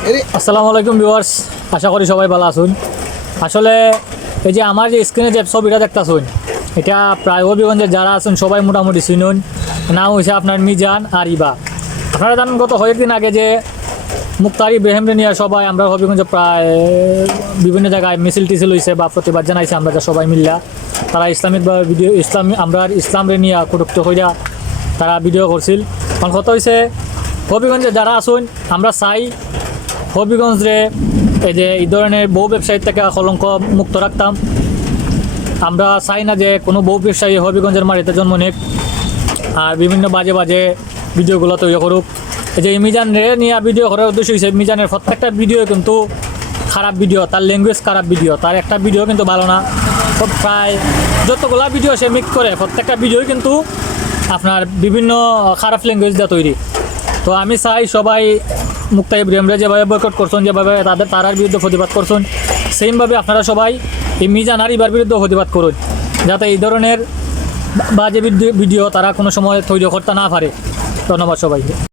আসসালামু আলাইকুম ভিউয়ার্স, আশা করি সবাই ভালো আছেন। আসলে এই যে আমার যে স্ক্রিনে যে ছবিটা দেখতেছেন, এটা প্রায় হবিগঞ্জের যারা আছেন সবাই মোটামুটি চিনুন। নাম হয়েছে আপনার মিজান আর ইবা। আপনারা জানেন গত কয়েকদিন আগে যে মুক্তার ইব্রাহিমরে নিয়ে সবাই আমরা হবিগঞ্জে প্রায় বিভিন্ন জায়গায় মিছিল টিছিল হয়েছে বা প্রতিবাদ জানাইছে আমরা যা সবাই মিল্লা। তারা ইসলামিক বা ভিডিও আমরা ইসলামরে নিয়ে কুটুক্ত হইয়া তারা ভিডিও করছিল। কারণ কথা হয়েছে হবিগঞ্জে যারা আসুন আমরা চাই হবিগঞ্জে এই যে এই ধরনের বউ ব্যবসায়ীর থেকে কলঙ্ক মুক্ত রাখতাম। আমরা চাই না যে কোনো বউ ব্যবসায়ী হবিগঞ্জের মাটিতে জন্ম নেক আর বিভিন্ন বাজে বাজে ভিডিওগুলো তৈরি করুক। এই যে মিজানের নিয়ে ভিডিও করার উদ্দেশ্য হিসেবে মিজানের প্রত্যেকটা ভিডিও কিন্তু খারাপ ভিডিও, তার ল্যাঙ্গুয়েজ খারাপ ভিডিও, তার একটা ভিডিও কিন্তু ভালো না। প্রায় যতগুলা ভিডিও সে মিক্স করে প্রত্যেকটা ভিডিও কিন্তু আপনার বিভিন্ন খারাপ ল্যাঙ্গুয়েজ দিয়ে তৈরি। তো আমি চাই সবাই মুক্তা ইব্রাহিমরা যেভাবে বয়কট করছেন, যেভাবে তারার বিরুদ্ধে প্রতিবাদ করছেন, সেমভাবে আপনারা সবাই এই মিজান আর ইবার বিরুদ্ধে প্রতিবাদ করুন, যাতে এই ধরনের বাজে ভিডিও তারা কোনো সময় তৈরি করতে না পারে। ধন্যবাদ সবাইকে।